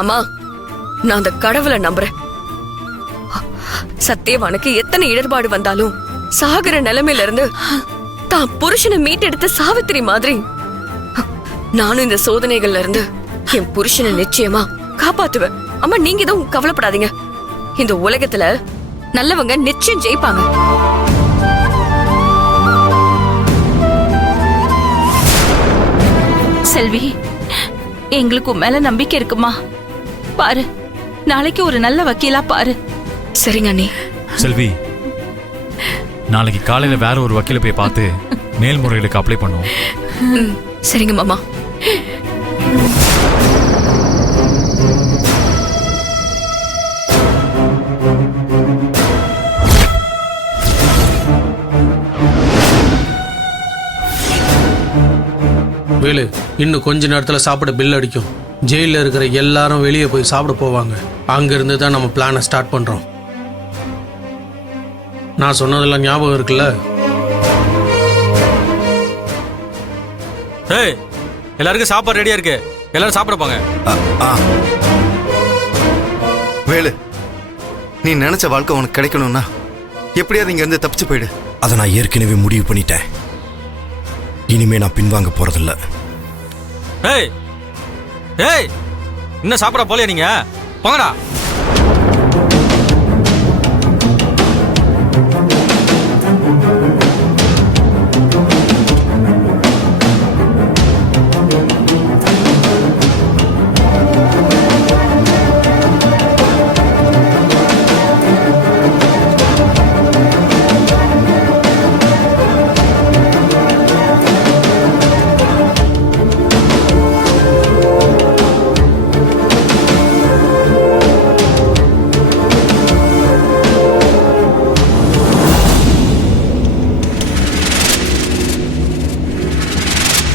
அம்மா, நான் அந்த கடவுளை நம்புறேன். சத்தியவானுக்கு எத்தனை இடர்பாடு வந்தாலும் சாகர நிலைமையில இருந்து தான் புருஷனை மீட்டெடுத்த சாவித்திரி மாதிரி நானும் இந்த சோதனைகள்ல இருந்து என் புருஷனை நிச்சயமா காப்பாத்துவேன். அம்மா, நீங்க எதுவும் கவலைப்படாதீங்க. இந்த உலகத்துல நல்லவங்க நிச்சயம் ஜெயிப்பாங்க. செல்வி, எங்களுக்கு மேல நம்பிக்கை இருக்குமா? பாரு, நாளைக்கு ஒரு நல்ல வக்கீலா பாரு. சரிங்க அண்ணி. செல்வி, நாளைக்கு காலையில வேற ஒரு வக்கீல போய் பார்த்து மேல்முறையீடுக்கு அப்ளை பண்ணுவோம். சரிங்க மாமா. வேலு, இன்னும் கொஞ்ச நேரத்துல சாப்பிட பில் அடிக்கும். ஜெயில இருக்கிற எல்லாரும் வெளியே போய் சாப்பிட போவாங்க. அங்க இருந்து தான் நம்ம பிளானை ஸ்டார்ட் பண்றோம். நான் சொன்னதெல்லாம் ஞாபகம் இருக்குல்ல? ஏய், எல்லாருக்கும் சாப்பாடு ரெடியா இருக்கு. எல்லாரும் சாப்பிட போங்க. வேலு, நீ நினைச்ச வாழ்க்கை உனக்கு கிடைக்கணும்னா எப்படியாவது இங்க இருந்து தப்பிச்சு போயிடு. அதை நான் ஏற்கனவே முடிவு பண்ணிட்டேன். இனிமே நான் பின்வாங்க போறதில்ல. ஏய் ஏய், இன்னும் சாப்பிட போலையா நீங்க? போங்கடா.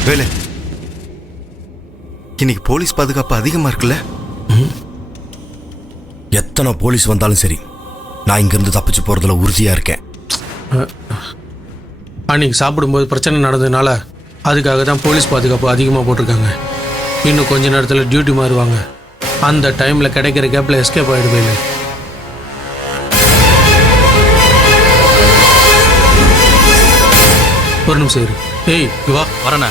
வேலு, இன்னைக்கு போலீஸ் பாதுகாப்பு அதிகமா இருக்குல்ல? எத்தனை போலீஸ் வந்தாலும் சரி, நான் இங்கிருந்து தப்பிச்சு போறதுல உறுதியா இருக்கேன். அன்னைக்கு சாப்பிடும்போது பிரச்சனை நடந்ததுனால அதுக்காக தான் போலீஸ் பாதுகாப்பு அதிகமாக போட்டிருக்காங்க. இன்னும் கொஞ்ச நேரத்தில் டியூட்டி மாறுவாங்க. அந்த டைமில் கிடைக்கிற கேப்பில் எஸ்கேப் ஆகிடுவேன். ஒரு நிமிஷம் இரு. ஏய், வா. வரண்ணா.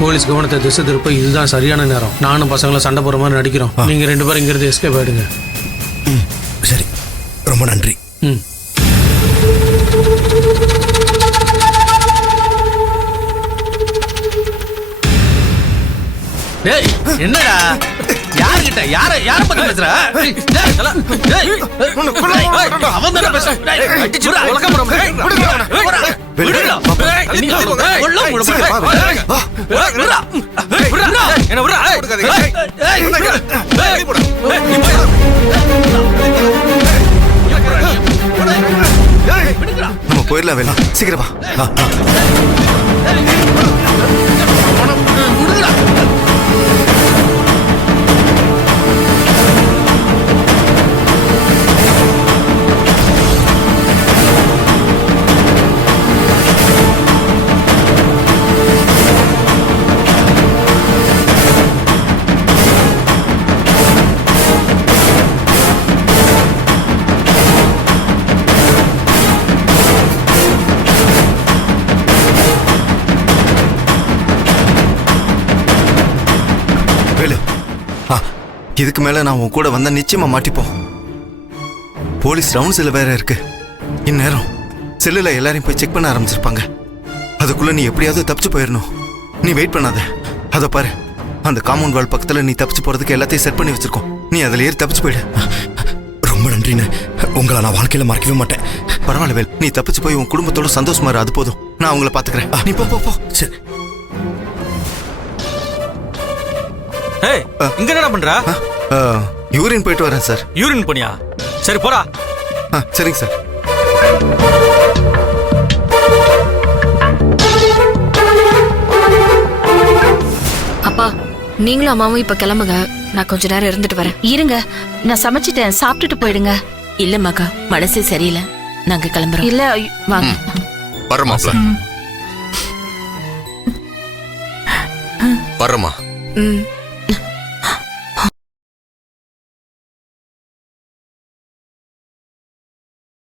போலீஸ் கவனத்தை திசை திருப்ப இதுதான் சரியான நேரம். நானும் பசங்களும் சண்டை போற மாதிரி நடிக்கிறோம். நீங்க 2 பேரும் இங்கிருந்து எஸ்கேப் ஆயிடுங்க. சரி, ரொம்ப நன்றி. டேய், என்னடா? யார்கிட்ட யார பத்தி பேசுற? அவன் தான பேசுறான். அடிச்சு உலகம் போறோம். என்ன விடுறா? நம்ம போயிடலாம் வேலா, சீக்கிரம் வா. இதுக்கு மேல நான் உன் கூட வந்தா நிச்சயமா மாட்டிப்போம். போலீஸ் ரவுண்ட்ஸ்ல வேற இருக்கு. இந்நேரம் செல்லுல எல்லாரையும் போய் செக் பண்ண ஆரம்பிச்சிருப்பாங்க. அதுக்குள்ள நீ எப்படியாவது தப்பிச்சு போயிடணும். நீ வெயிட் பண்ணாத. அதை பாரு, அந்த காம்பவுண்ட் வால் பக்கத்துல நீ தப்பிச்சு போறதுக்கு எல்லாத்தையும் செட் பண்ணி வச்சிருக்கோம். நீ அதுல ஏறி தப்பிச்சு போயிடு. ரொம்ப நன்றிண்ணே, உங்களை நான் வாழ்க்கையில மறக்கவே மாட்டேன். பரவாயில்ல வேல், நீ தப்பிச்சு போய் உன் குடும்பத்தோட சந்தோஷமா இரு. அது போதும். நான் அவங்கள பாத்துக்கிறேன். நீ போ போ போ. சரி. ஏய், இங்க என்ன பண்ற? யூரின் போயிட்டு வரேன் சார். யூரின் போனியா? சரி, போடா. சரிங்க சார். அப்பா, நீங்களும் அம்மாவும் இப்ப கிளம்புங்க. நான் கொஞ்ச நேரம் இருந்துட்டு வரேன். இருங்க, நான் சமைச்சிட்டேன், சாப்பிட்டுட்டு போயிடுங்க. இல்ல மகா, மனசே சரியில்லை, நாங்க கிளம்புறோம். இல்ல, வாங்க. வர மாப்ள. வர்றோமா? ம்